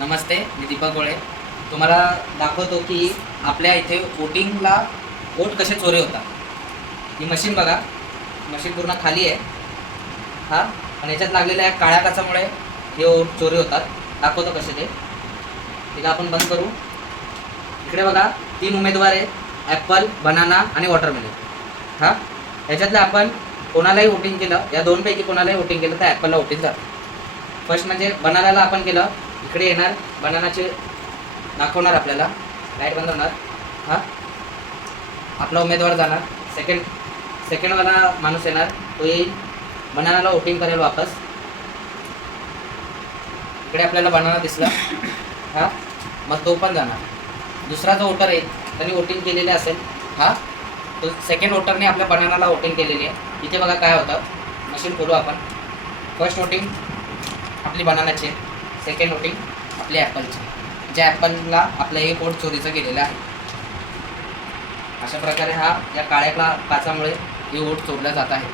नमस्ते, मी दीपक गोळे. तुम्हाला दाखवतो की आपल्या इथे वोटिंगला वोट कसे चोरी होतात. ही मशीन बघा, मशीन पूर्ण खाली आहे हां, आणि याच्यात लागलेल्या या काळ्या काचामुळे हे वोट चोरी होतात. दाखवतो कसे ते. ठीक आहे, आपण बंद करू. इकडे बघा 3 उमेदवार आहेत, ॲपल, बनाना आणि वॉटरमेलन. हां, याच्यातलं आपण कोणालाही वोटिंग केलं, या दोनपैकी कोणालाही वोटिंग केलं तर ॲपलला वोटिंग जातं. फर्स्ट म्हणजे बनानाला आपण केलं, इकडे येणार बनानाचे दाखवणार आपल्याला, लाईट बंद होणार. हां, आपला उमेदवार जाणार. सेकंडवाला माणूस येणार, तो येईल बनानाला वोटिंग करेल वापस. इकडे आपल्याला बनाना दिसला. हां, मग तो पण जाणार. दुसरा जो वोटर आहे त्यांनी वोटिंग केलेले असेल, हां, तो सेकंड वोटरने आपल्या बनानाला वोटिंग केलेली आहे. इथे बघा काय होतं, मशीन खोलू आपण. फर्स्ट वोटिंग आपली बनानाची, सेकंड वोटिंग आपली ॲपलची. ज्या ॲपलला आपलं एक वोट चोरीचं गेलेलं आहे. अशा प्रकारे या काळ्या काचामुळे हे वोट चोरल्या जात आहे.